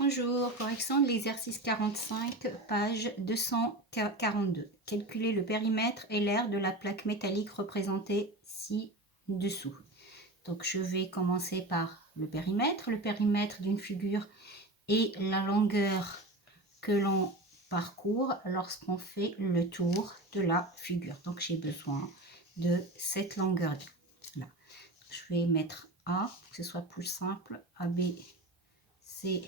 Bonjour, correction de l'exercice 45, page 242. Calculez le périmètre et l'aire de la plaque métallique représentée ci-dessous. Donc je vais commencer par le périmètre. Le périmètre d'une figure est la longueur que l'on parcourt lorsqu'on fait le tour de la figure. Donc j'ai besoin de cette longueur-là. Je vais mettre A, pour que ce soit plus simple. A, B, C,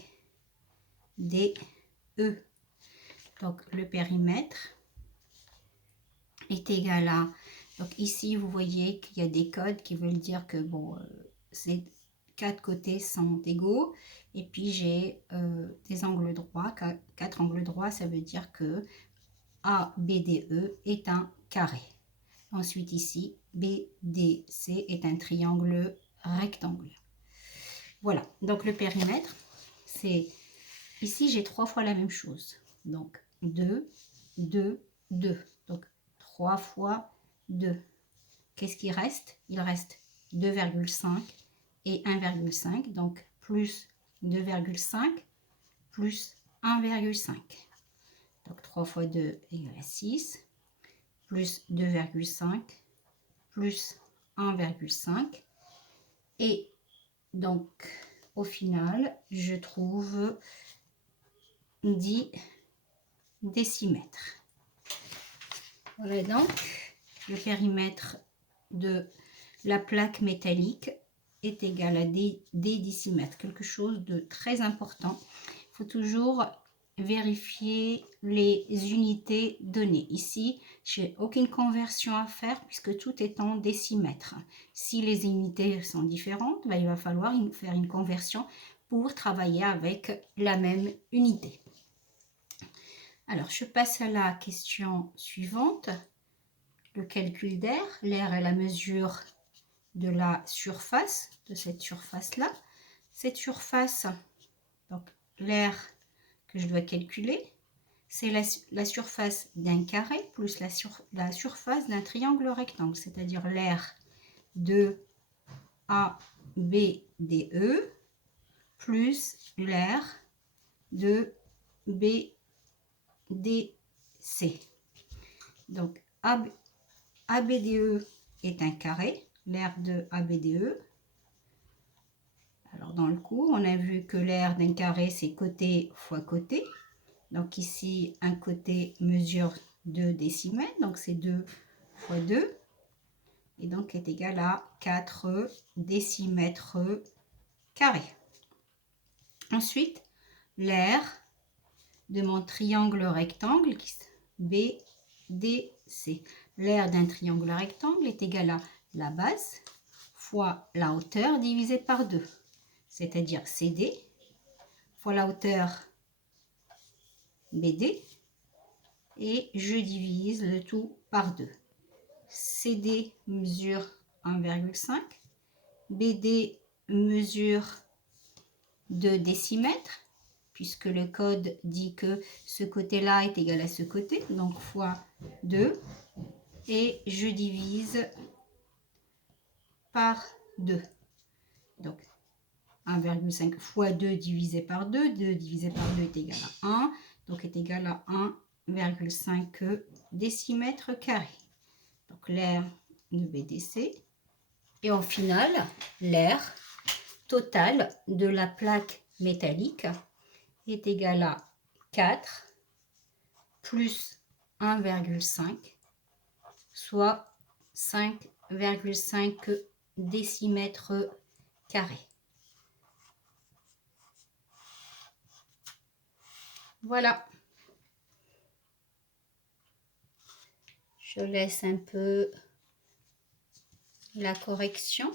D, E. Donc le périmètre est égal à, donc ici vous voyez qu'il y a des codes qui veulent dire que bon, ces quatre côtés sont égaux, et puis j'ai des angles droits, quatre angles droits, ça veut dire que ABDE est un carré. Ensuite ici, BDC est un triangle rectangle. Voilà, donc le périmètre, c'est, ici j'ai 3 fois la même chose. Donc 2, 2, 2. Donc 3 fois 2. Qu'est-ce qui reste? Il reste 2,5 et 1,5. Donc plus 2,5 plus 1,5. Donc 3 fois 2 égale à 6. Plus 2,5 plus 1,5. Et donc au final, je trouve 10 décimètres. Voilà donc le périmètre de la plaque métallique est égal à des décimètres. Quelque chose de très important. Il faut toujours vérifier les unités données. Ici, je n'ai aucune conversion à faire puisque tout est en décimètres. Si les unités sont différentes, il va falloir faire une conversion pour travailler avec la même unité. Alors, je passe à la question suivante. Le calcul d'air. L'air est la mesure de la surface, de cette surface-là. Cette surface, donc l'air que je dois calculer, c'est la surface d'un carré plus la surface d'un triangle rectangle, c'est-à-dire l'air de ABDE plus l'air de BDC. Donc ABDE est un carré, l'aire de ABDE. Alors dans le cours, on a vu que l'aire d'un carré, c'est côté fois côté. Donc ici, un côté mesure 2 décimètres, donc c'est 2 fois 2. Et donc est égal à 4 décimètres carrés. Ensuite, l'aire de mon triangle rectangle, BDC. L'aire d'un triangle rectangle est égal à la base fois la hauteur divisée par 2. C'est-à-dire CD fois la hauteur BD. Et je divise le tout par 2. CD mesure 1,5. BD mesure 2 décimètres, puisque le code dit que ce côté-là est égal à ce côté, donc fois 2, et je divise par 2. Donc 1,5 fois 2 divisé par 2, 2 divisé par 2 est égal à 1, donc est égal à 1,5 décimètres carrés. Donc l'aire de BDC, et au final, l'aire total de la plaque métallique est égal à 4 plus 1,5, soit 5,5 décimètres carrés. Voilà. Je laisse un peu la correction.